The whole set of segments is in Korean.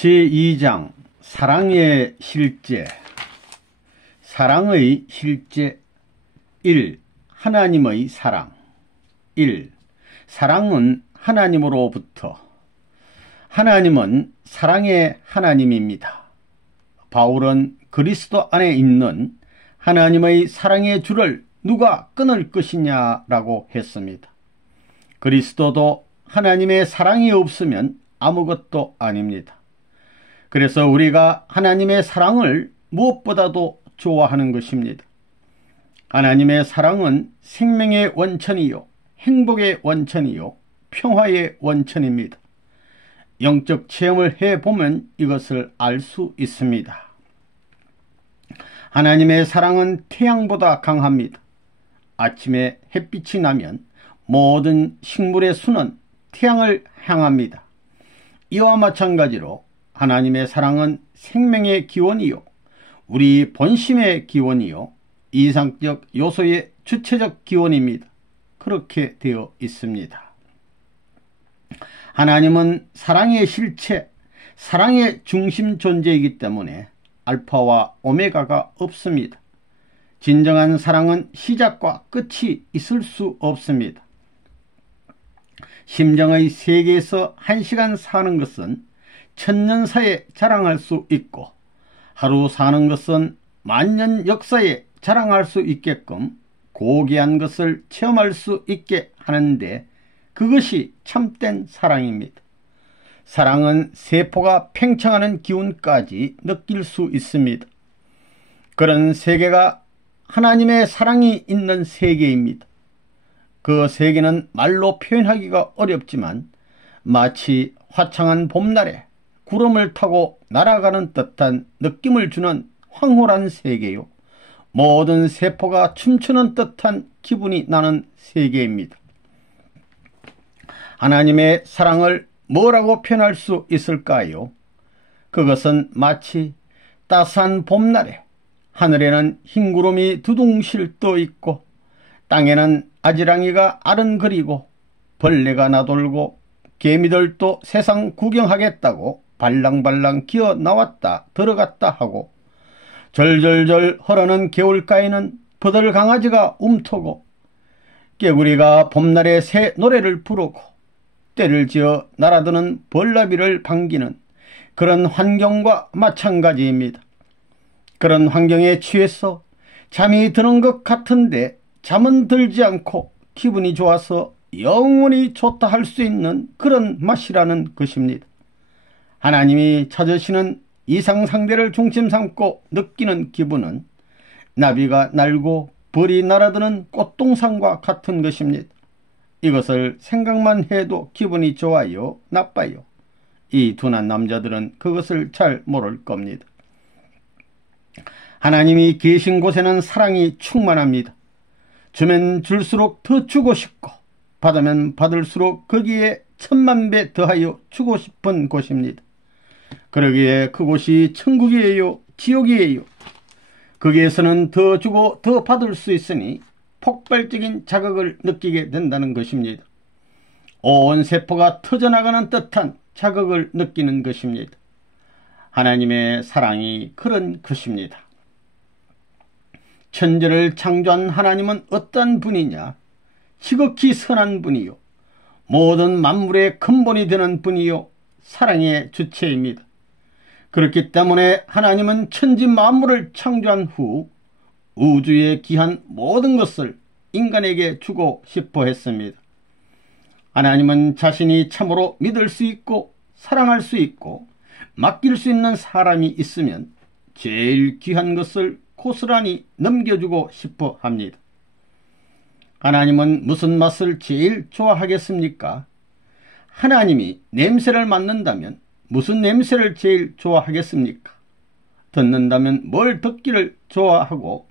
제2장 사랑의 실제. 사랑의 실제 1. 하나님의 사랑. 1. 사랑은 하나님으로부터. 하나님은 사랑의 하나님입니다. 바울은 그리스도 안에 있는 하나님의 사랑의 줄을 누가 끊을 것이냐라고 했습니다. 그리스도도 하나님의 사랑이 없으면 아무것도 아닙니다. 그래서 우리가 하나님의 사랑을 무엇보다도 좋아하는 것입니다. 하나님의 사랑은 생명의 원천이요, 행복의 원천이요, 평화의 원천입니다. 영적 체험을 해보면 이것을 알 수 있습니다. 하나님의 사랑은 태양보다 강합니다. 아침에 햇빛이 나면 모든 식물의 수는 태양을 향합니다. 이와 마찬가지로 하나님의 사랑은 생명의 기원이요, 우리 본심의 기원이요, 이상적 요소의 주체적 기원입니다. 그렇게 되어 있습니다. 하나님은 사랑의 실체, 사랑의 중심 존재이기 때문에 알파와 오메가가 없습니다. 진정한 사랑은 시작과 끝이 있을 수 없습니다. 심정의 세계에서 1시간 사는 것은 천년사에 자랑할 수 있고, 하루 사는 것은 만년 역사에 자랑할 수 있게끔 고귀한 것을 체험할 수 있게 하는데, 그것이 참된 사랑입니다. 사랑은 세포가 팽창하는 기운까지 느낄 수 있습니다. 그런 세계가 하나님의 사랑이 있는 세계입니다. 그 세계는 말로 표현하기가 어렵지만 마치 화창한 봄날에 구름을 타고 날아가는 듯한 느낌을 주는 황홀한 세계요, 모든 세포가 춤추는 듯한 기분이 나는 세계입니다. 하나님의 사랑을 뭐라고 표현할 수 있을까요? 그것은 마치 따스한 봄날에 하늘에는 흰 구름이 두둥실 떠 있고, 땅에는 아지랑이가 아른거리고, 벌레가 나돌고, 개미들도 세상 구경하겠다고 발랑발랑 기어 나왔다 들어갔다 하고, 절절절 흐르는 개울가에는 버들강아지가 움트고, 개구리가 봄날에 새 노래를 부르고, 때를 지어 날아드는 벌나비를 반기는 그런 환경과 마찬가지입니다. 그런 환경에 취해서 잠이 드는 것 같은데 잠은 들지 않고 기분이 좋아서 영원히 좋다 할 수 있는 그런 맛이라는 것입니다. 하나님이 찾으시는 이상상대를 중심 삼고 느끼는 기분은 나비가 날고 벌이 날아드는 꽃동산과 같은 것입니다. 이것을 생각만 해도 기분이 좋아요, 나빠요? 이 둔한 남자들은 그것을 잘 모를 겁니다. 하나님이 계신 곳에는 사랑이 충만합니다. 주면 줄수록 더 주고 싶고, 받으면 받을수록 거기에 10,000배 더하여 주고 싶은 곳입니다. 그러기에 그곳이 천국이에요, 지옥이에요? 거기에서는 더 주고 더 받을 수 있으니 폭발적인 자극을 느끼게 된다는 것입니다. 온 세포가 터져나가는 듯한 자극을 느끼는 것입니다. 하나님의 사랑이 그런 것입니다. 천지를 창조한 하나님은 어떤 분이냐? 지극히 선한 분이요, 모든 만물의 근본이 되는 분이요, 사랑의 주체입니다. 그렇기 때문에 하나님은 천지 만물을 창조한 후 우주에 귀한 모든 것을 인간에게 주고 싶어 했습니다. 하나님은 자신이 참으로 믿을 수 있고 사랑할 수 있고 맡길 수 있는 사람이 있으면 제일 귀한 것을 고스란히 넘겨주고 싶어 합니다. 하나님은 무슨 맛을 제일 좋아하겠습니까? 하나님이 냄새를 맡는다면 무슨 냄새를 제일 좋아하겠습니까? 듣는다면 뭘 듣기를 좋아하고,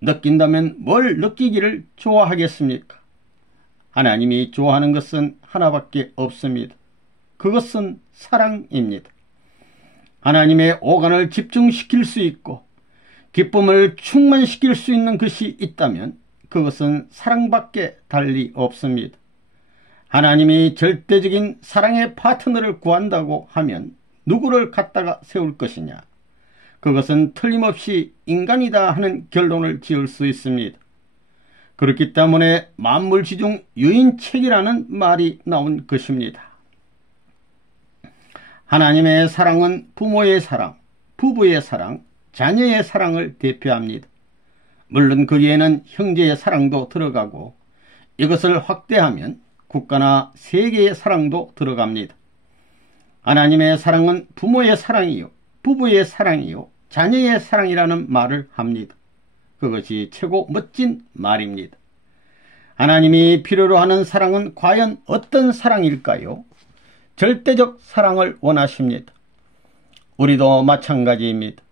느낀다면 뭘 느끼기를 좋아하겠습니까? 하나님이 좋아하는 것은 하나밖에 없습니다. 그것은 사랑입니다. 하나님의 오간을 집중시킬 수 있고 기쁨을 충만시킬 수 있는 것이 있다면 그것은 사랑밖에 달리 없습니다. 하나님이 절대적인 사랑의 파트너를 구한다고 하면 누구를 갖다가 세울 것이냐? 그것은 틀림없이 인간이다 하는 결론을 지을 수 있습니다. 그렇기 때문에 만물지중 유인책이라는 말이 나온 것입니다. 하나님의 사랑은 부모의 사랑, 부부의 사랑, 자녀의 사랑을 대표합니다. 물론 거기에는 형제의 사랑도 들어가고 이것을 확대하면 국가나 세계의 사랑도 들어갑니다. 하나님의 사랑은 부모의 사랑이요, 부부의 사랑이요, 자녀의 사랑이라는 말을 합니다. 그것이 최고 멋진 말입니다. 하나님이 필요로 하는 사랑은 과연 어떤 사랑일까요? 절대적 사랑을 원하십니다. 우리도 마찬가지입니다.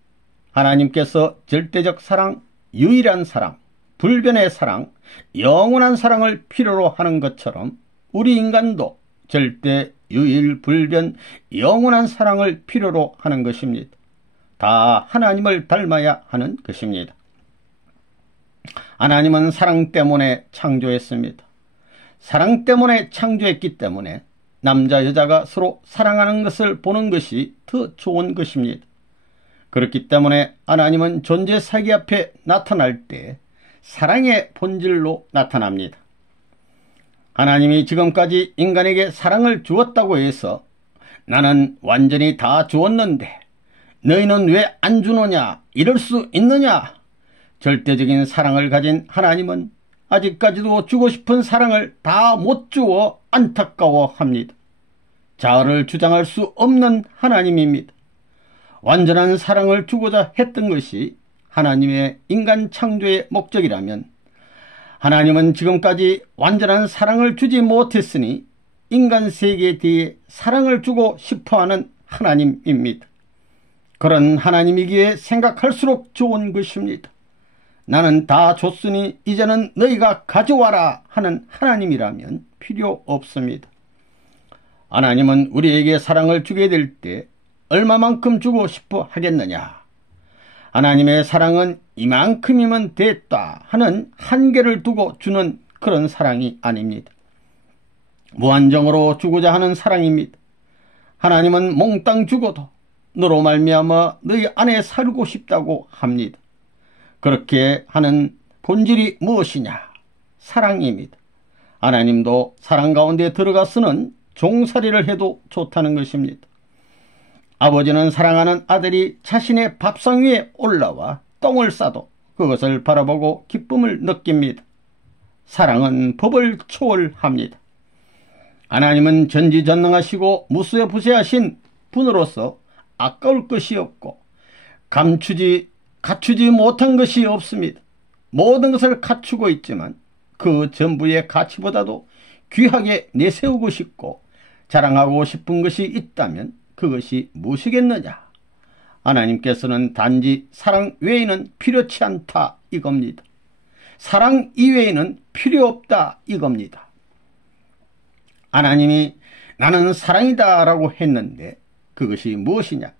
하나님께서 절대적 사랑, 유일한 사랑, 불변의 사랑, 영원한 사랑을 필요로 하는 것처럼 우리 인간도 절대, 유일, 불변, 영원한 사랑을 필요로 하는 것입니다. 다 하나님을 닮아야 하는 것입니다. 하나님은 사랑 때문에 창조했습니다. 사랑 때문에 창조했기 때문에 남자 여자가 서로 사랑하는 것을 보는 것이 더 좋은 것입니다. 그렇기 때문에 하나님은 존재 사기 앞에 나타날 때 사랑의 본질로 나타납니다. 하나님이 지금까지 인간에게 사랑을 주었다고 해서 나는 완전히 다 주었는데 너희는 왜 안 주느냐, 이럴 수 있느냐? 절대적인 사랑을 가진 하나님은 아직까지도 주고 싶은 사랑을 다 못 주어 안타까워합니다. 자아를 주장할 수 없는 하나님입니다. 완전한 사랑을 주고자 했던 것이 하나님의 인간 창조의 목적이라면 하나님은 지금까지 완전한 사랑을 주지 못했으니 인간 세계에 대해 사랑을 주고 싶어하는 하나님입니다. 그런 하나님이기에 생각할수록 좋은 것입니다. 나는 다 줬으니 이제는 너희가 가져와라 하는 하나님이라면 필요 없습니다. 하나님은 우리에게 사랑을 주게 될 때 얼마만큼 주고 싶어 하겠느냐? 하나님의 사랑은 이만큼이면 됐다 하는 한계를 두고 주는 그런 사랑이 아닙니다. 무한정으로 주고자 하는 사랑입니다. 하나님은 몽땅 주고도 너로 말미암아 너희 안에 살고 싶다고 합니다. 그렇게 하는 본질이 무엇이냐? 사랑입니다. 하나님도 사랑 가운데 들어가서는 종살이를 해도 좋다는 것입니다. 아버지는 사랑하는 아들이 자신의 밥상 위에 올라와 똥을 싸도 그것을 바라보고 기쁨을 느낍니다. 사랑은 법을 초월합니다. 하나님은 전지전능하시고 무수부세하신 분으로서 아까울 것이 없고 갖추지 못한 것이 없습니다. 모든 것을 갖추고 있지만 그 전부의 가치보다도 귀하게 내세우고 싶고 자랑하고 싶은 것이 있다면 그것이 무엇이겠느냐? 하나님께서는 단지 사랑 외에는 필요치 않다 이겁니다. 사랑 이외에는 필요 없다 이겁니다. 하나님이 나는 사랑이다 라고 했는데 그것이 무엇이냐?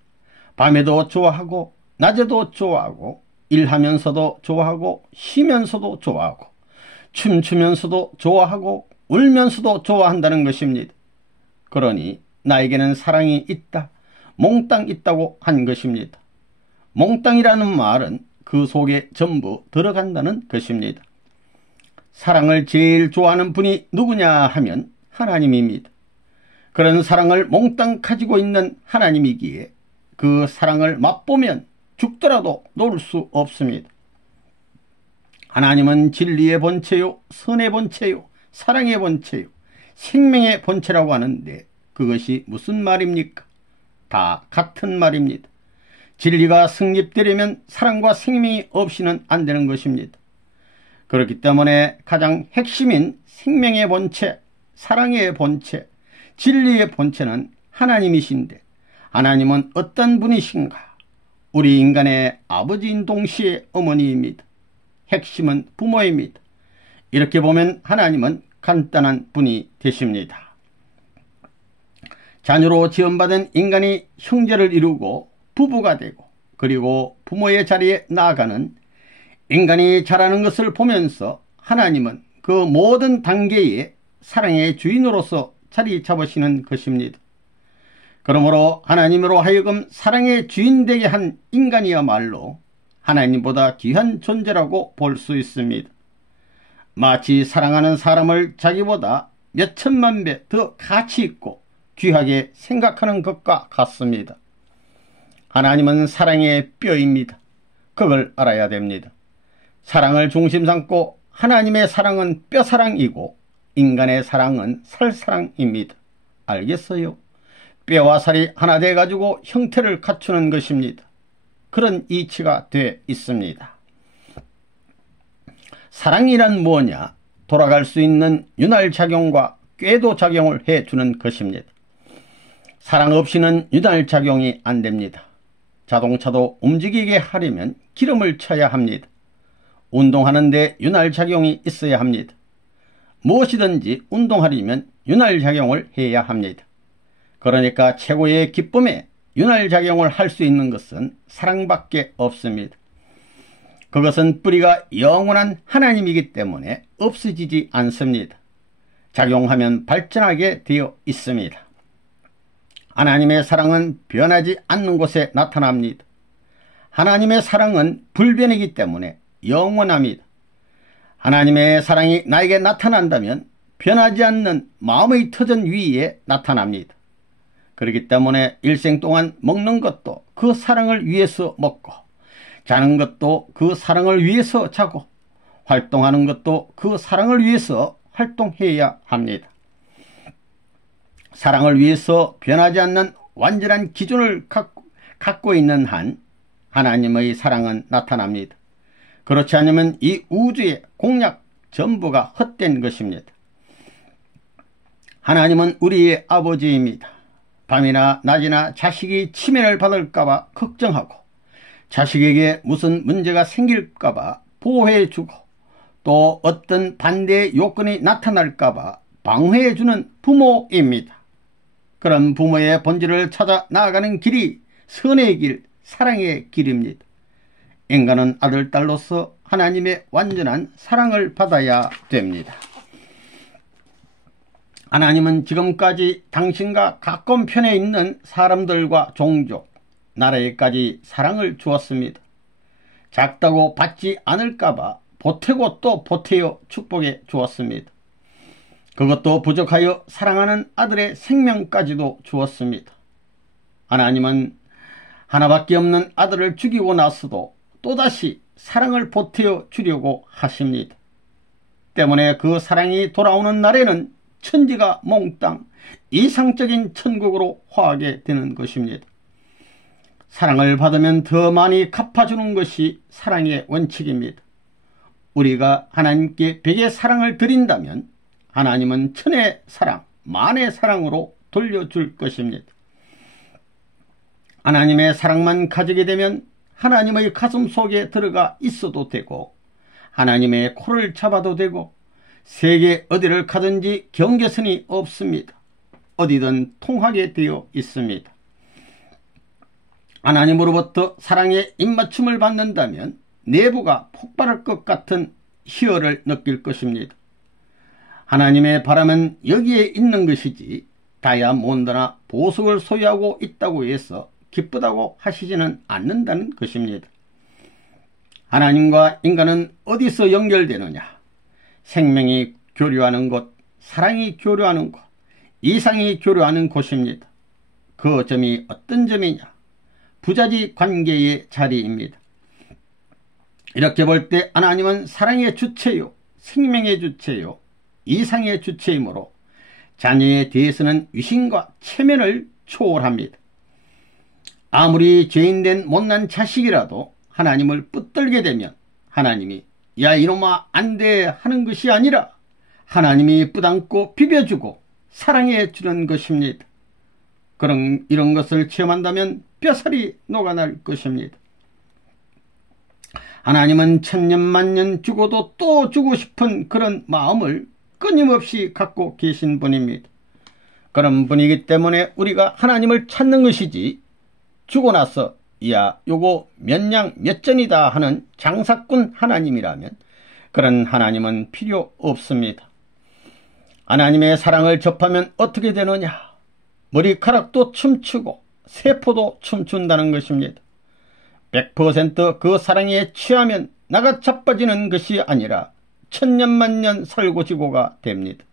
밤에도 좋아하고 낮에도 좋아하고 일하면서도 좋아하고 쉬면서도 좋아하고 춤추면서도 좋아하고 울면서도 좋아한다는 것입니다. 그러니 나에게는 사랑이 있다, 몽땅 있다고 한 것입니다. 몽땅이라는 말은 그 속에 전부 들어간다는 것입니다. 사랑을 제일 좋아하는 분이 누구냐 하면 하나님입니다. 그런 사랑을 몽땅 가지고 있는 하나님이기에 그 사랑을 맛보면 죽더라도 놓을 수 없습니다. 하나님은 진리의 본체요, 선의 본체요, 사랑의 본체요, 생명의 본체라고 하는데 그것이 무슨 말입니까? 다 같은 말입니다. 진리가 성립되려면 사랑과 생명이 없이는 안 되는 것입니다. 그렇기 때문에 가장 핵심인 생명의 본체, 사랑의 본체, 진리의 본체는 하나님이신데 하나님은 어떤 분이신가? 우리 인간의 아버지인 동시에 어머니입니다. 핵심은 부모입니다. 이렇게 보면 하나님은 간단한 분이 되십니다. 자녀로 지원받은 인간이 형제를 이루고 부부가 되고 그리고 부모의 자리에 나아가는 인간이 자라는 것을 보면서 하나님은 그 모든 단계에 사랑의 주인으로서 자리 잡으시는 것입니다. 그러므로 하나님으로 하여금 사랑의 주인 되게 한 인간이야말로 하나님보다 귀한 존재라고 볼 수 있습니다. 마치 사랑하는 사람을 자기보다 몇 천만 배 더 가치 있고 귀하게 생각하는 것과 같습니다. 하나님은 사랑의 뼈입니다. 그걸 알아야 됩니다. 사랑을 중심 삼고 하나님의 사랑은 뼈사랑이고 인간의 사랑은 살사랑입니다. 알겠어요? 뼈와 살이 하나 돼가지고 형태를 갖추는 것입니다. 그런 이치가 돼 있습니다. 사랑이란 뭐냐? 돌아갈 수 있는 윤활작용과 궤도작용을 해주는 것입니다. 사랑 없이는 윤활작용이 안 됩니다. 자동차도 움직이게 하려면 기름을 쳐야 합니다. 운동하는데 윤활작용이 있어야 합니다. 무엇이든지 운동하려면 윤활작용을 해야 합니다. 그러니까 최고의 기쁨에 윤활작용을 할 수 있는 것은 사랑밖에 없습니다. 그것은 뿌리가 영원한 하나님이기 때문에 없어지지 않습니다. 작용하면 발전하게 되어 있습니다. 하나님의 사랑은 변하지 않는 곳에 나타납니다. 하나님의 사랑은 불변이기 때문에 영원합니다. 하나님의 사랑이 나에게 나타난다면 변하지 않는 마음의 터전 위에 나타납니다. 그렇기 때문에 일생 동안 먹는 것도 그 사랑을 위해서 먹고, 자는 것도 그 사랑을 위해서 자고, 활동하는 것도 그 사랑을 위해서 활동해야 합니다. 사랑을 위해서 변하지 않는 완전한 기준을 갖고 있는 한 하나님의 사랑은 나타납니다. 그렇지 않으면 이 우주의 공약 전부가 헛된 것입니다. 하나님은 우리의 아버지입니다. 밤이나 낮이나 자식이 치매를 받을까봐 걱정하고, 자식에게 무슨 문제가 생길까봐 보호해주고, 또 어떤 반대의 요건이 나타날까봐 방어해주는 부모입니다. 그런 부모의 본질을 찾아 나아가는 길이 선의 길, 사랑의 길입니다. 인간은 아들, 딸로서 하나님의 완전한 사랑을 받아야 됩니다. 하나님은 지금까지 당신과 가까운 편에 있는 사람들과 종족, 나라에까지 사랑을 주었습니다. 작다고 받지 않을까봐 보태고 또 보태어 축복해 주었습니다. 그것도 부족하여 사랑하는 아들의 생명까지도 주었습니다. 하나님은 하나밖에 없는 아들을 죽이고 나서도 또다시 사랑을 보태어 주려고 하십니다. 때문에 그 사랑이 돌아오는 날에는 천지가 몽땅 이상적인 천국으로 화하게 되는 것입니다. 사랑을 받으면 더 많이 갚아주는 것이 사랑의 원칙입니다. 우리가 하나님께 100의 사랑을 드린다면 하나님은 1000의 사랑, 10,000의 사랑으로 돌려줄 것입니다. 하나님의 사랑만 가지게 되면 하나님의 가슴 속에 들어가 있어도 되고, 하나님의 코를 잡아도 되고, 세계 어디를 가든지 경계선이 없습니다. 어디든 통하게 되어 있습니다. 하나님으로부터 사랑의 입맞춤을 받는다면 내부가 폭발할 것 같은 희열을 느낄 것입니다. 하나님의 바람은 여기에 있는 것이지 다이아몬드나 보석을 소유하고 있다고 해서 기쁘다고 하시지는 않는다는 것입니다. 하나님과 인간은 어디서 연결되느냐? 생명이 교류하는 곳, 사랑이 교류하는 곳, 이상이 교류하는 곳입니다. 그 점이 어떤 점이냐? 부자지 관계의 자리입니다. 이렇게 볼 때 하나님은 사랑의 주체요, 생명의 주체요, 이상의 주체이므로 자녀에 대해서는 위신과 체면을 초월합니다. 아무리 죄인된 못난 자식이라도 하나님을 붙들게 되면 하나님이 야 이놈아 안돼 하는 것이 아니라 하나님이 뿌담고 비벼주고 사랑해 주는 것입니다. 이런 것을 체험한다면 뼈살이 녹아날 것입니다. 하나님은 천년만년 죽어도 또 주고 싶은 그런 마음을 끊임없이 갖고 계신 분입니다. 그런 분이기 때문에 우리가 하나님을 찾는 것이지, 주고 나서 야 요거 몇 냥 몇 전이다 하는 장사꾼 하나님이라면 그런 하나님은 필요 없습니다. 하나님의 사랑을 접하면 어떻게 되느냐? 머리카락도 춤추고 세포도 춤춘다는 것입니다. 100% 그 사랑에 취하면 나가 자빠지는 것이 아니라 천년만년 살고 지고가 됩니다.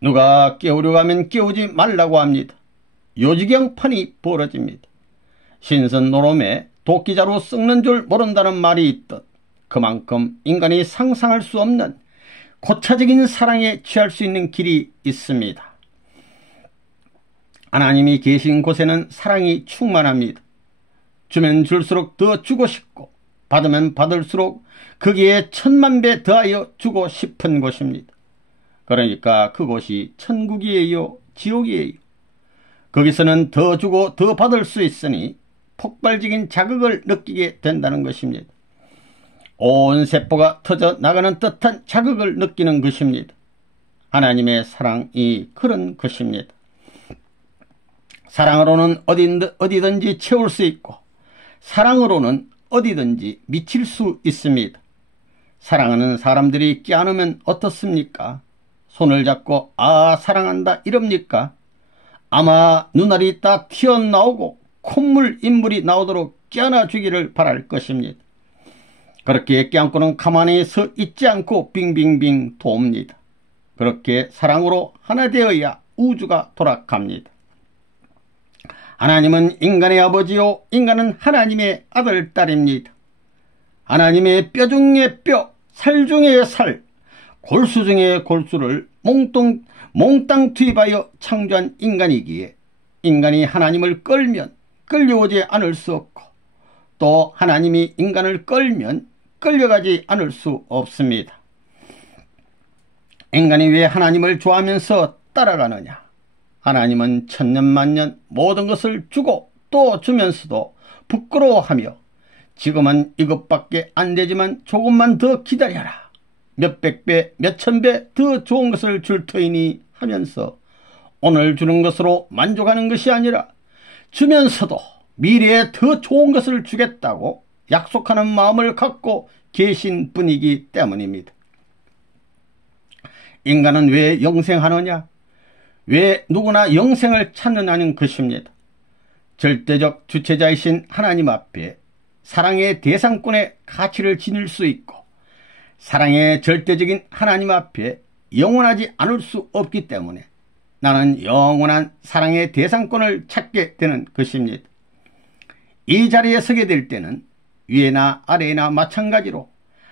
누가 깨우려고 하면 깨우지 말라고 합니다. 요지경판이 벌어집니다. 신선노름에 도끼자루 썩는 줄 모른다는 말이 있듯 그만큼 인간이 상상할 수 없는 고차적인 사랑에 취할 수 있는 길이 있습니다. 하나님이 계신 곳에는 사랑이 충만합니다. 주면 줄수록 더 주고 싶고 받으면 받을수록 거기에 10,000배 더하여 주고 싶은 곳입니다. 그러니까 그곳이 천국이에요, 지옥이에요. 거기서는 더 주고 더 받을 수 있으니 폭발적인 자극을 느끼게 된다는 것입니다. 온 세포가 터져 나가는 듯한 자극을 느끼는 것입니다. 하나님의 사랑이 그런 것입니다. 사랑으로는 어디든지 채울 수 있고 사랑으로는 어디든지 미칠 수 있습니다. 사랑하는 사람들이 껴안으면 어떻습니까? 손을 잡고 사랑한다 이럽니까? 아마 눈알이 딱 튀어나오고 콧물 인물이 나오도록 껴안아주기를 바랄 것입니다. 그렇게 껴안고는 가만히 서 있지 않고 빙빙빙 돕니다. 그렇게 사랑으로 하나 되어야 우주가 돌아갑니다. 하나님은 인간의 아버지요 인간은 하나님의 아들 딸입니다. 하나님의 뼈 중에 뼈, 살 중에 살, 골수 중에 골수를 몽땅 투입하여 창조한 인간이기에 인간이 하나님을 끌면 끌려오지 않을 수 없고 또 하나님이 인간을 끌면 끌려가지 않을 수 없습니다. 인간이 왜 하나님을 좋아하면서 따라가느냐? 하나님은 천년만년 모든 것을 주고 또 주면서도 부끄러워하며 지금은 이것밖에 안 되지만 조금만 더 기다려라. 몇백 배, 몇천 배 더 좋은 것을 줄 터이니 하면서 오늘 주는 것으로 만족하는 것이 아니라 주면서도 미래에 더 좋은 것을 주겠다고 약속하는 마음을 갖고 계신 분이기 때문입니다. 인간은 왜 영생하느냐? 왜 누구나 영생을 찾느냐는 것입니다. 절대적 주체자이신 하나님 앞에 사랑의 대상권의 가치를 지닐 수 있고 사랑의 절대적인 하나님 앞에 영원하지 않을 수 없기 때문에 나는 영원한 사랑의 대상권을 찾게 되는 것입니다. 이 자리에 서게 될 때는 위에나 아래나 마찬가지로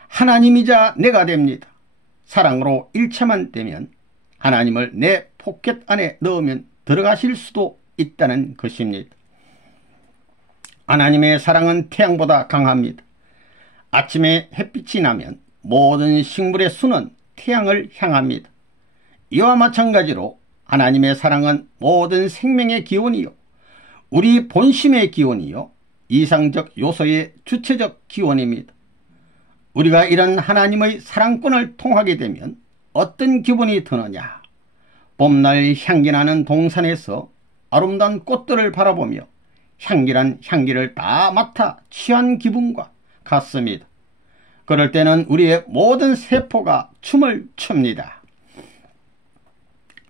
하나님이자 내가 됩니다. 사랑으로 일체만 되면 하나님을 내 포켓 안에 넣으면 들어가실 수도 있다는 것입니다. 하나님의 사랑은 태양보다 강합니다. 아침에 햇빛이 나면 모든 식물의 수는 태양을 향합니다. 이와 마찬가지로 하나님의 사랑은 모든 생명의 기원이요 우리 본심의 기원이요 이상적 요소의 주체적 기원입니다. 우리가 이런 하나님의 사랑권을 통하게 되면 어떤 기분이 드느냐? 봄날 향기나는 동산에서 아름다운 꽃들을 바라보며 향기란 향기를 다 맡아 취한 기분과 같습니다. 그럴 때는 우리의 모든 세포가 춤을 춥니다.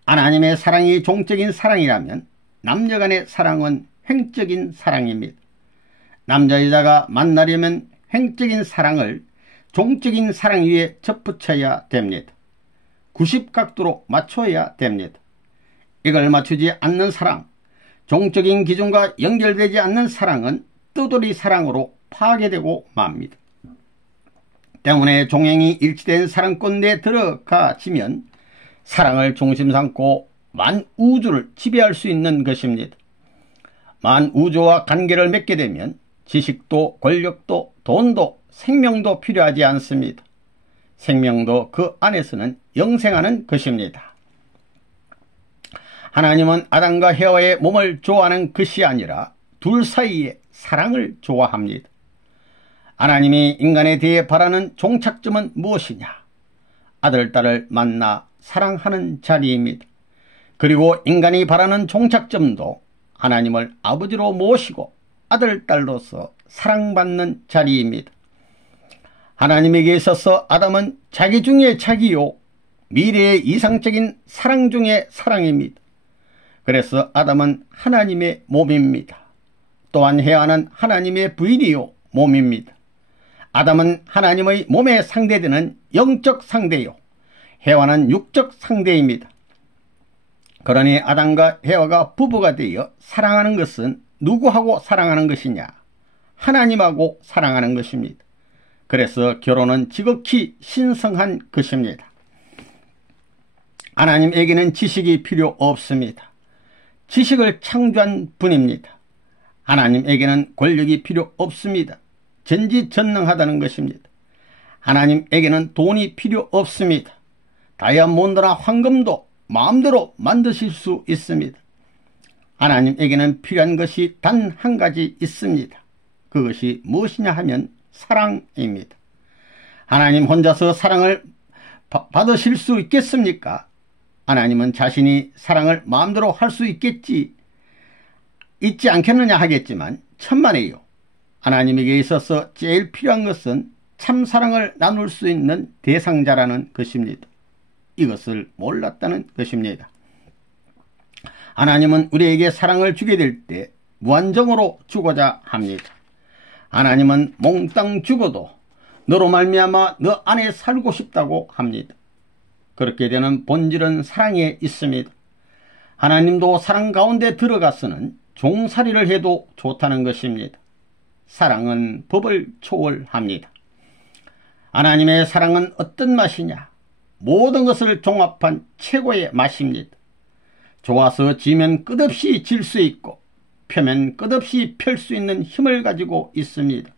하나님의 사랑이 종적인 사랑이라면 남녀간의 사랑은 횡적인 사랑입니다. 남자 여자가 만나려면 횡적인 사랑을 종적인 사랑 위에 접붙여야 됩니다. 90각도로 맞춰야 됩니다. 이걸 맞추지 않는 사랑, 종적인 기준과 연결되지 않는 사랑은 뜨돌이 사랑으로 파괴되고 맙니다. 때문에 종횡이 일치된 사랑권 내에 들어가지면 사랑을 중심 삼고 만우주를 지배할 수 있는 것입니다. 만우주와 관계를 맺게 되면 지식도 권력도 돈도 생명도 필요하지 않습니다. 생명도 그 안에서는 영생하는 것입니다. 하나님은 아담과 헤와의 몸을 좋아하는 것이 아니라 둘 사이의 사랑을 좋아합니다. 하나님이 인간에 대해 바라는 종착점은 무엇이냐? 아들, 딸을 만나 사랑하는 자리입니다. 그리고 인간이 바라는 종착점도 하나님을 아버지로 모시고 아들, 딸로서 사랑받는 자리입니다. 하나님에게 있어서 아담은 자기 중에 자기요 미래의 이상적인 사랑 중에 사랑입니다. 그래서 아담은 하나님의 몸입니다. 또한 해와는 하나님의 부인이요 몸입니다. 아담은 하나님의 몸에 상대되는 영적 상대요, 해와는 육적 상대입니다. 그러니 아담과 해와가 부부가 되어 사랑하는 것은 누구하고 사랑하는 것이냐? 하나님하고 사랑하는 것입니다. 그래서 결혼은 지극히 신성한 것입니다. 하나님에게는 지식이 필요 없습니다. 지식을 창조한 분입니다. 하나님에게는 권력이 필요 없습니다. 전지전능하다는 것입니다. 하나님에게는 돈이 필요 없습니다. 다이아몬드나 황금도 마음대로 만드실 수 있습니다. 하나님에게는 필요한 것이 단 한 가지 있습니다. 그것이 무엇이냐 하면 사랑입니다. 하나님 혼자서 사랑을 받으실 수 있겠습니까? 하나님은 자신이 사랑을 마음대로 할 수 있지 않겠느냐 하겠지만 천만에요. 하나님에게 있어서 제일 필요한 것은 참 사랑을 나눌 수 있는 대상자라는 것입니다. 이것을 몰랐다는 것입니다. 하나님은 우리에게 사랑을 주게 될 때 무한정으로 주고자 합니다. 하나님은 몽땅 죽어도 너로 말미암아 너 안에 살고 싶다고 합니다. 그렇게 되는 본질은 사랑에 있습니다. 하나님도 사랑 가운데 들어가서는 종살이를 해도 좋다는 것입니다. 사랑은 법을 초월합니다. 하나님의 사랑은 어떤 맛이냐? 모든 것을 종합한 최고의 맛입니다. 좋아서 지면 끝없이 질 수 있고 펴면 끝없이 펼 수 있는 힘을 가지고 있습니다.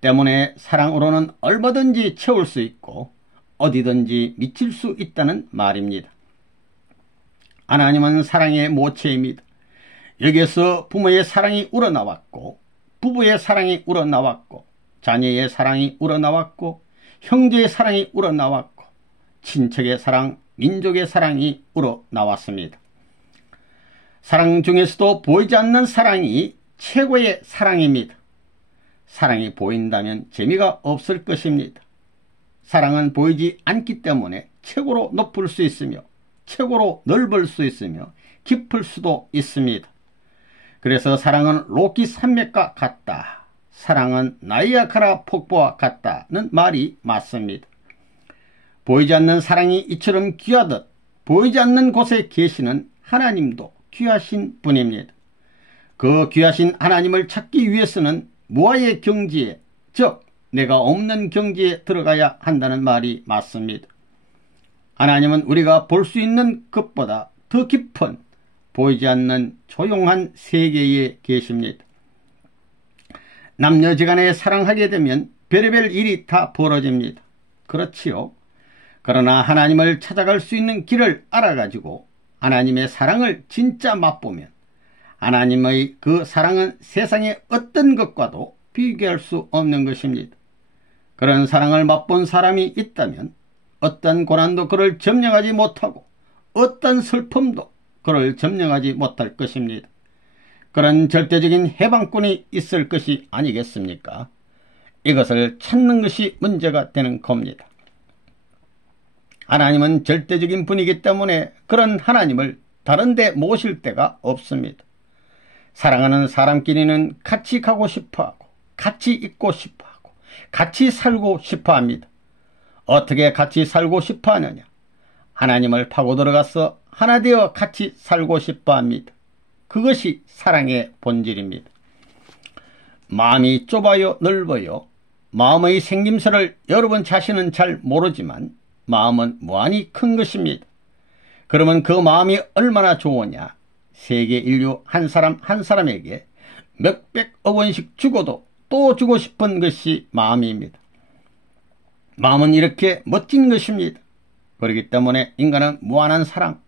때문에 사랑으로는 얼마든지 채울 수 있고 어디든지 미칠 수 있다는 말입니다. 하나님은 사랑의 모체입니다. 여기에서 부모의 사랑이 우러나왔고 부부의 사랑이 우러나왔고 자녀의 사랑이 우러나왔고 형제의 사랑이 우러나왔고 친척의 사랑, 민족의 사랑이 우러나왔습니다. 사랑 중에서도 보이지 않는 사랑이 최고의 사랑입니다. 사랑이 보인다면 재미가 없을 것입니다. 사랑은 보이지 않기 때문에 최고로 높을 수 있으며 최고로 넓을 수 있으며 깊을 수도 있습니다. 그래서 사랑은 로키 산맥과 같다. 사랑은 나이아가라 폭포와 같다는 말이 맞습니다. 보이지 않는 사랑이 이처럼 귀하듯 보이지 않는 곳에 계시는 하나님도 귀하신 분입니다. 그 귀하신 하나님을 찾기 위해서는 무아의 경지에, 즉 내가 없는 경지에 들어가야 한다는 말이 맞습니다. 하나님은 우리가 볼 수 있는 것보다 더 깊은 보이지 않는 조용한 세계에 계십니다. 남녀지간에 사랑하게 되면 별의별 일이 다 벌어집니다. 그렇지요. 그러나 하나님을 찾아갈 수 있는 길을 알아가지고 하나님의 사랑을 진짜 맛보면 하나님의 그 사랑은 세상의 어떤 것과도 비교할 수 없는 것입니다. 그런 사랑을 맛본 사람이 있다면 어떤 고난도 그를 점령하지 못하고 어떤 슬픔도 그를 점령하지 못할 것입니다. 그런 절대적인 해방권이 있을 것이 아니겠습니까? 이것을 찾는 것이 문제가 되는 겁니다. 하나님은 절대적인 분이기 때문에 그런 하나님을 다른 데 모실 데가 없습니다. 사랑하는 사람끼리는 같이 가고 싶어하고 같이 있고 싶어하고 같이 살고 싶어합니다. 어떻게 같이 살고 싶어하느냐? 하나님을 파고 들어가서 하나 되어 같이 살고 싶어합니다. 그것이 사랑의 본질입니다. 마음이 좁아요 넓어요? 마음의 생김새를 여러분 자신은 잘 모르지만 마음은 무한히 큰 것입니다. 그러면 그 마음이 얼마나 좋으냐? 세계 인류 한 사람 한 사람에게 몇백억 원씩 주고도 또 주고 싶은 것이 마음입니다. 마음은 이렇게 멋진 것입니다. 그렇기 때문에 인간은 무한한 사랑,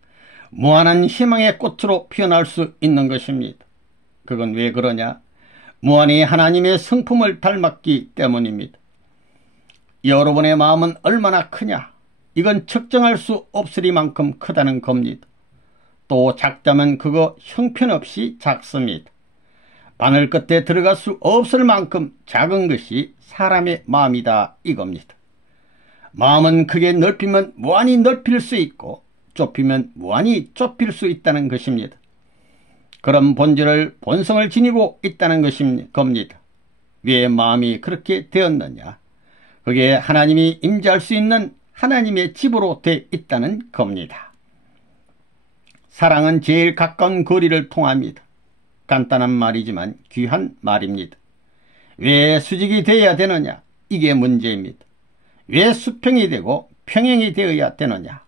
무한한 희망의 꽃으로 피어날 수 있는 것입니다. 그건 왜 그러냐? 무한히 하나님의 성품을 닮았기 때문입니다. 여러분의 마음은 얼마나 크냐? 이건 측정할 수 없으리만큼 크다는 겁니다. 또 작다면 그거 형편없이 작습니다. 바늘 끝에 들어갈 수 없을 만큼 작은 것이 사람의 마음이다 이겁니다. 마음은 크게 넓히면 무한히 넓힐 수 있고 좁히면 무한히 좁힐 수 있다는 것입니다. 그런 본성을 지니고 있다는 겁니다. 왜 마음이 그렇게 되었느냐? 그게 하나님이 임재할 수 있는 하나님의 집으로 돼 있다는 겁니다. 사랑은 제일 가까운 거리를 통합니다. 간단한 말이지만 귀한 말입니다. 왜 수직이 되어야 되느냐? 이게 문제입니다. 왜 수평이 되고 평행이 되어야 되느냐?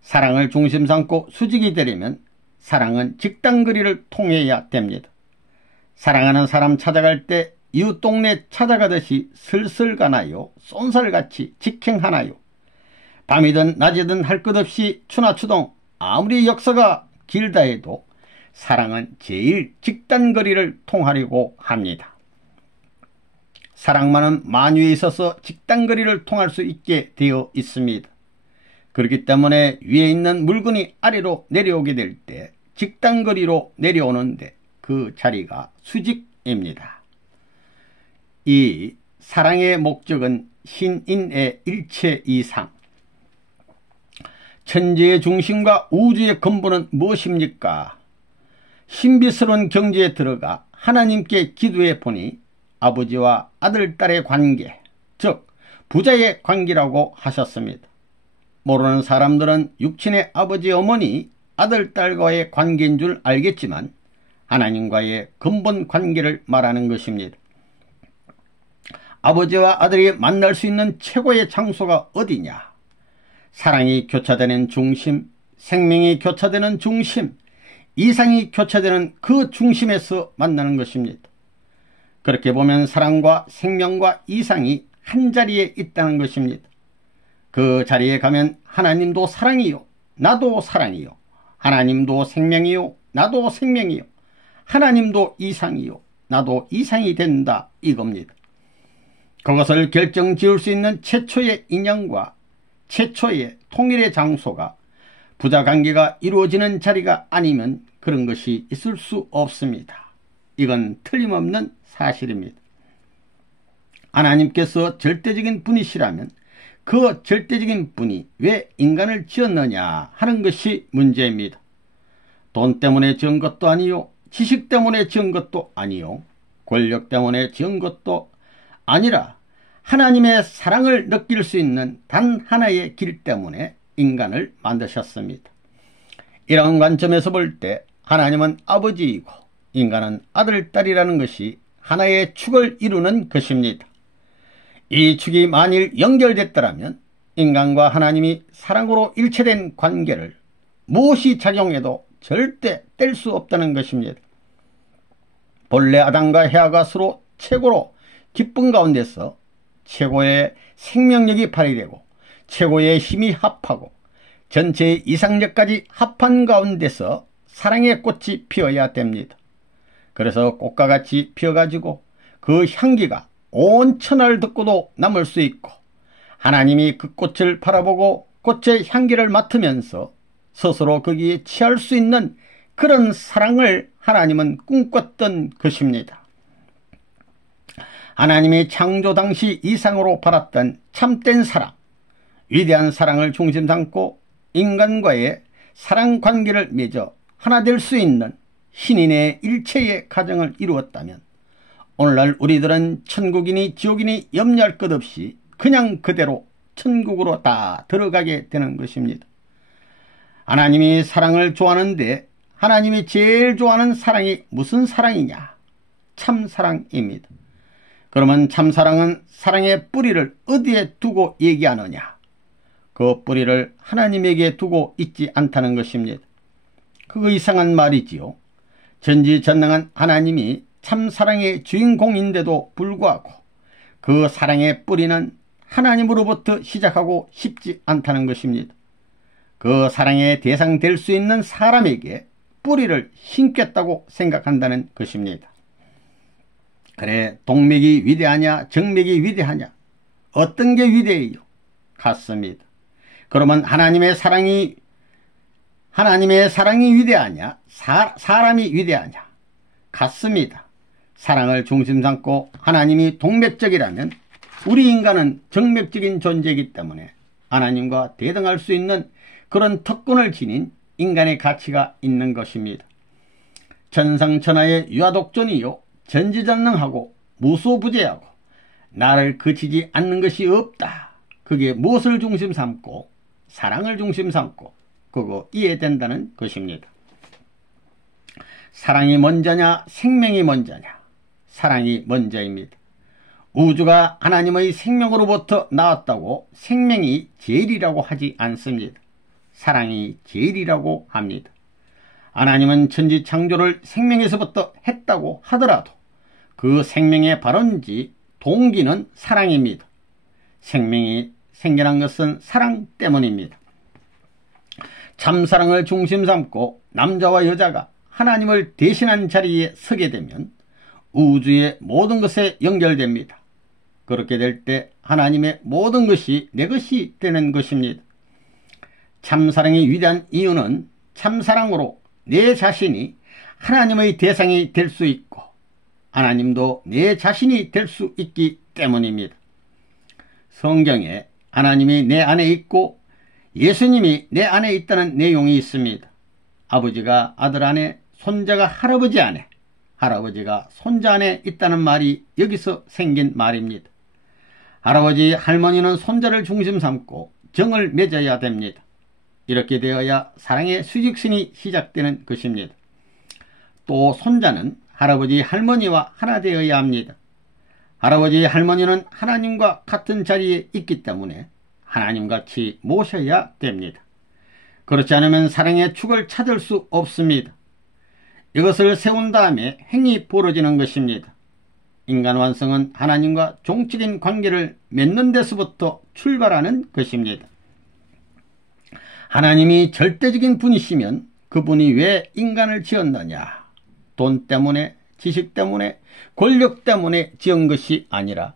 사랑을 중심 삼고 수직이 되려면 사랑은 직단거리를 통해야 됩니다. 사랑하는 사람 찾아갈 때 이웃 동네 찾아가듯이 슬슬 가나요? 쏜살같이 직행하나요? 밤이든 낮이든 할 것 없이 추나추동 아무리 역사가 길다 해도 사랑은 제일 직단거리를 통하려고 합니다. 사랑만은 만유에 있어서 직단거리를 통할 수 있게 되어 있습니다. 그렇기 때문에 위에 있는 물건이 아래로 내려오게 될 때 직단거리로 내려오는데 그 자리가 수직입니다. 이 사랑의 목적은 신인의 일체 이상. 천지의 중심과 우주의 근본은 무엇입니까? 신비스러운 경지에 들어가 하나님께 기도해 보니 아버지와 아들, 딸의 관계, 즉 부자의 관계라고 하셨습니다. 모르는 사람들은 육친의 아버지, 어머니, 아들, 딸과의 관계인 줄 알겠지만 하나님과의 근본 관계를 말하는 것입니다. 아버지와 아들이 만날 수 있는 최고의 장소가 어디냐? 사랑이 교차되는 중심, 생명이 교차되는 중심, 이상이 교차되는 그 중심에서 만나는 것입니다. 그렇게 보면 사랑과 생명과 이상이 한 자리에 있다는 것입니다. 그 자리에 가면 하나님도 사랑이요, 나도 사랑이요, 하나님도 생명이요, 나도 생명이요, 하나님도 이상이요, 나도 이상이 된다, 이겁니다. 그것을 결정지을 수 있는 최초의 인연과 최초의 통일의 장소가 부자관계가 이루어지는 자리가 아니면 그런 것이 있을 수 없습니다. 이건 틀림없는 사실입니다. 하나님께서 절대적인 분이시라면 그 절대적인 분이 왜 인간을 지었느냐 하는 것이 문제입니다. 돈 때문에 지은 것도 아니요, 지식 때문에 지은 것도 아니요, 권력 때문에 지은 것도 아니라 하나님의 사랑을 느낄 수 있는 단 하나의 길 때문에 인간을 만드셨습니다. 이런 관점에서 볼 때 하나님은 아버지이고 인간은 아들, 딸이라는 것이 하나의 축을 이루는 것입니다. 이 축이 만일 연결됐더라면 인간과 하나님이 사랑으로 일체된 관계를 무엇이 작용해도 절대 뗄 수 없다는 것입니다. 본래 아담과 헤아가 서로 최고로 기쁨 가운데서 최고의 생명력이 발휘되고 최고의 힘이 합하고 전체의 이상력까지 합한 가운데서 사랑의 꽃이 피어야 됩니다. 그래서 꽃과 같이 피어가지고 그 향기가 온 천하를 듣고도 남을 수 있고 하나님이 그 꽃을 바라보고 꽃의 향기를 맡으면서 스스로 거기에 취할 수 있는 그런 사랑을 하나님은 꿈꿨던 것입니다. 하나님이 창조 당시 이상으로 바랐던 참된 사랑, 위대한 사랑을 중심 삼고 인간과의 사랑 관계를 맺어 하나 될 수 있는 신인의 일체의 가정을 이루었다면 오늘날 우리들은 천국이니 지옥이니 염려할 것 없이 그냥 그대로 천국으로 다 들어가게 되는 것입니다. 하나님이 사랑을 좋아하는데 하나님이 제일 좋아하는 사랑이 무슨 사랑이냐? 참사랑입니다. 그러면 참사랑은 사랑의 뿌리를 어디에 두고 얘기하느냐? 그 뿌리를 하나님에게 두고 있지 않다는 것입니다. 그거 이상한 말이지요. 전지전능한 하나님이 참사랑의 주인공인데도 불구하고 그 사랑의 뿌리는 하나님으로부터 시작하고 싶지 않다는 것입니다. 그 사랑의 대상 될 수 있는 사람에게 뿌리를 심겠다고 생각한다는 것입니다. 그래, 동맥이 위대하냐 정맥이 위대하냐, 어떤 게 위대해요? 같습니다. 그러면 하나님의 사랑이 위대하냐 사람이 위대하냐? 같습니다. 사랑을 중심 삼고 하나님이 동맥적이라면 우리 인간은 정맥적인 존재이기 때문에 하나님과 대등할 수 있는 그런 특권을 지닌 인간의 가치가 있는 것입니다. 천상천하의 유아독존이요 전지전능하고 무소부재하고 나를 그치지 않는 것이 없다. 그게 무엇을 중심 삼고 사랑을 중심 삼고 그거 이해된다는 것입니다. 사랑이 먼저냐 생명이 먼저냐? 사랑이 먼저입니다. 우주가 하나님의 생명으로부터 나왔다고 생명이 제일이라고 하지 않습니다. 사랑이 제일이라고 합니다. 하나님은 천지창조를 생명에서부터 했다고 하더라도 그 생명의 발원지 동기는 사랑입니다. 생명이 생겨난 것은 사랑 때문입니다. 참사랑을 중심 삼고 남자와 여자가 하나님을 대신한 자리에 서게 되면 우주의 모든 것에 연결됩니다. 그렇게 될 때 하나님의 모든 것이 내 것이 되는 것입니다. 참사랑이 위대한 이유는 참사랑으로 내 자신이 하나님의 대상이 될 수 있고 하나님도 내 자신이 될 수 있기 때문입니다. 성경에 하나님이 내 안에 있고 예수님이 내 안에 있다는 내용이 있습니다. 아버지가 아들 안에, 손자가 할아버지 안에, 할아버지가 손자 안에 있다는 말이 여기서 생긴 말입니다. 할아버지, 할머니는 손자를 중심 삼고 정을 맺어야 됩니다. 이렇게 되어야 사랑의 수직선이 시작되는 것입니다. 또 손자는 할아버지, 할머니와 하나 되어야 합니다. 할아버지, 할머니는 하나님과 같은 자리에 있기 때문에 하나님같이 모셔야 됩니다. 그렇지 않으면 사랑의 축을 찾을 수 없습니다. 이것을 세운 다음에 행이 벌어지는 것입니다. 인간 완성은 하나님과 종적인 관계를 맺는 데서부터 출발하는 것입니다. 하나님이 절대적인 분이시면 그분이 왜 인간을 지었느냐? 돈 때문에, 지식 때문에, 권력 때문에 지은 것이 아니라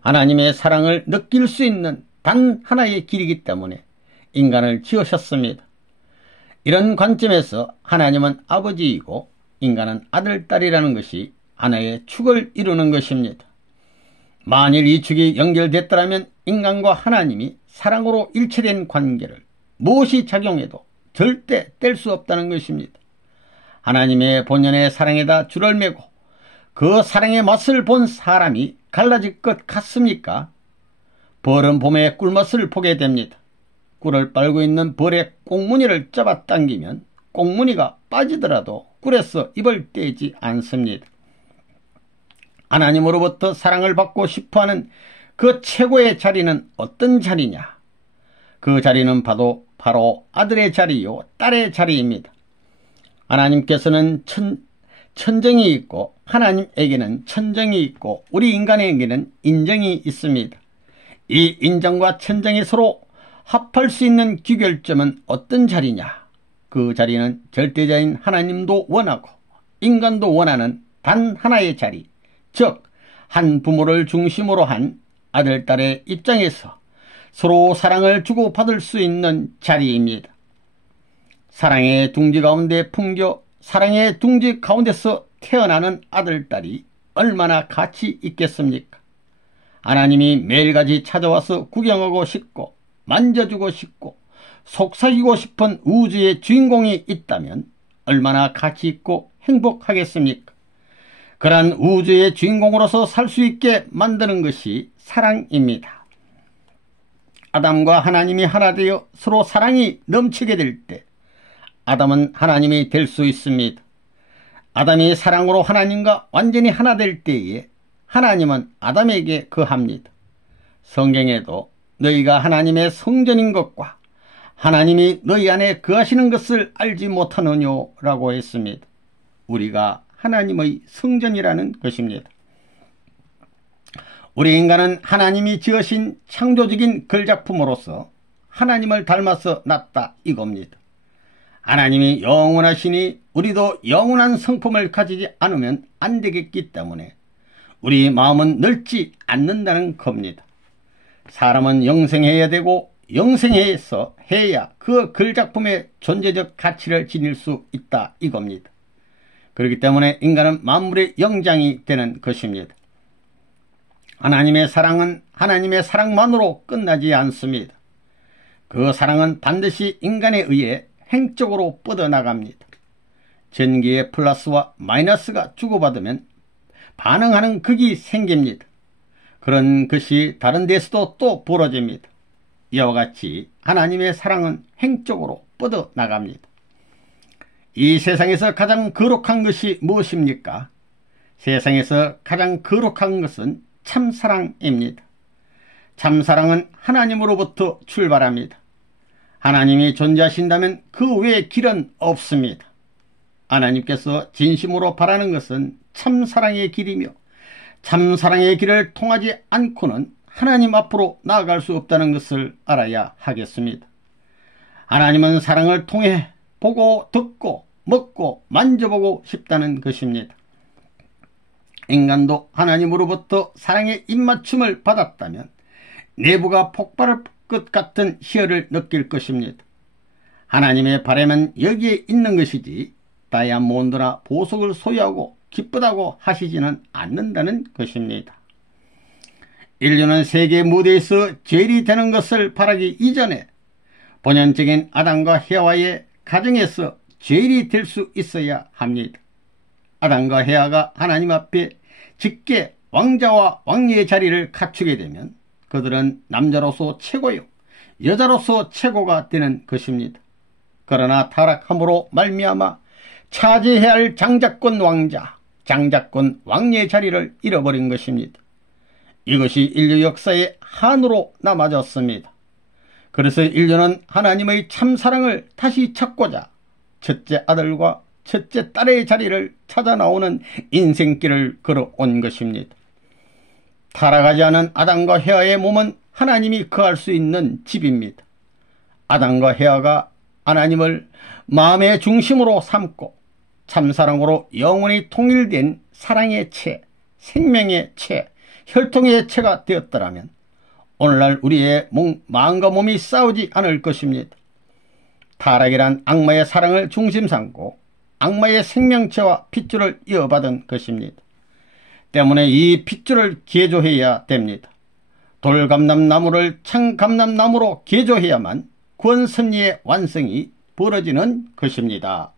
하나님의 사랑을 느낄 수 있는 단 하나의 길이기 때문에 인간을 지으셨습니다. 이런 관점에서 하나님은 아버지이고 인간은 아들, 딸이라는 것이 하나의 축을 이루는 것입니다. 만일 이 축이 연결됐더라면 인간과 하나님이 사랑으로 일체된 관계를 무엇이 작용해도 절대 뗄 수 없다는 것입니다. 하나님의 본연의 사랑에다 줄을 매고 그 사랑의 맛을 본 사람이 갈라질 것 같습니까? 벌은 봄에 꿀맛을 보게 됩니다. 꿀을 빨고 있는 벌의 꽁무니를 잡아당기면 꽁무니가 빠지더라도 꿀에서 입을 떼지 않습니다. 하나님으로부터 사랑을 받고 싶어하는 그 최고의 자리는 어떤 자리냐? 그 자리는 바로 아들의 자리요, 딸의 자리입니다. 하나님께서는 천정이 있고 하나님에게는 천정이 있고 우리 인간에게는 인정이 있습니다. 이 인정과 천정이 서로 합할 수 있는 귀결점은 어떤 자리냐? 그 자리는 절대자인 하나님도 원하고 인간도 원하는 단 하나의 자리, 즉 한 부모를 중심으로 한 아들, 딸의 입장에서 서로 사랑을 주고받을 수 있는 자리입니다. 사랑의 둥지 가운데 품겨 사랑의 둥지 가운데서 태어나는 아들, 딸이 얼마나 가치 있겠습니까? 하나님이 매일같이 찾아와서 구경하고 싶고 만져주고 싶고 속삭이고 싶은 우주의 주인공이 있다면 얼마나 가치 있고 행복하겠습니까? 그러한 우주의 주인공으로서 살 수 있게 만드는 것이 사랑입니다. 아담과 하나님이 하나 되어 서로 사랑이 넘치게 될 때 아담은 하나님이 될 수 있습니다. 아담이 사랑으로 하나님과 완전히 하나 될 때에 하나님은 아담에게 거합니다. 성경에도 너희가 하나님의 성전인 것과 하나님이 너희 안에 거하시는 것을 알지 못하느뇨 라고 했습니다. 우리가 하나님의 성전이라는 것입니다. 우리 인간은 하나님이 지으신 창조적인 걸작품으로서 하나님을 닮아서 났다 이겁니다. 하나님이 영원하시니 우리도 영원한 성품을 가지지 않으면 안 되겠기 때문에 우리 마음은 넓지 않는다는 겁니다. 사람은 영생해야 되고 영생해서 해야 그 걸작품의 존재적 가치를 지닐 수 있다 이겁니다. 그렇기 때문에 인간은 만물의 영장이 되는 것입니다. 하나님의 사랑은 하나님의 사랑만으로 끝나지 않습니다. 그 사랑은 반드시 인간에 의해 행적으로 뻗어나갑니다. 전기의 플러스와 마이너스가 주고받으면 반응하는 극이 생깁니다. 그런 것이 다른 데서도 또 벌어집니다. 이와 같이 하나님의 사랑은 횡적으로 뻗어나갑니다. 이 세상에서 가장 거룩한 것이 무엇입니까? 세상에서 가장 거룩한 것은 참사랑입니다. 참사랑은 하나님으로부터 출발합니다. 하나님이 존재하신다면 그 외의 길은 없습니다. 하나님께서 진심으로 바라는 것은 참사랑의 길이며 참사랑의 길을 통하지 않고는 하나님 앞으로 나아갈 수 없다는 것을 알아야 하겠습니다. 하나님은 사랑을 통해 보고 듣고 먹고 만져보고 싶다는 것입니다. 인간도 하나님으로부터 사랑의 입맞춤을 받았다면 내부가 폭발할 것 같은 희열을 느낄 것입니다. 하나님의 바람은 여기에 있는 것이지 다이아몬드나 보석을 소유하고 기쁘다고 하시지는 않는다는 것입니다. 인류는 세계 무대에서 죄인이 되는 것을 바라기 이전에 본연적인 아담과 헤와의 가정에서 죄인이 될 수 있어야 합니다. 아담과 헤와가 하나님 앞에 직계 왕자와 왕녀의 자리를 갖추게 되면 그들은 남자로서 최고요 여자로서 최고가 되는 것입니다. 그러나 타락함으로 말미암아 차지해야 할 장자권 왕자, 장자권 왕녀의 자리를 잃어버린 것입니다. 이것이 인류 역사의 한으로 남아졌습니다. 그래서 인류는 하나님의 참사랑을 다시 찾고자 첫째 아들과 첫째 딸의 자리를 찾아 나오는 인생길을 걸어온 것입니다. 타락하지 않은 아담과 헤와의 몸은 하나님이 거할 수 있는 집입니다. 아담과 헤와가 하나님을 마음의 중심으로 삼고 참사랑으로 영원히 통일된 사랑의 체, 생명의 체, 혈통의 체가 되었더라면 오늘날 우리의 마음과 몸이 싸우지 않을 것입니다. 타락이란 악마의 사랑을 중심 삼고 악마의 생명체와 핏줄을 이어받은 것입니다. 때문에 이 핏줄을 개조해야 됩니다. 돌감람나무를 창감람나무로 개조해야만 구원섭리의 완성이 벌어지는 것입니다.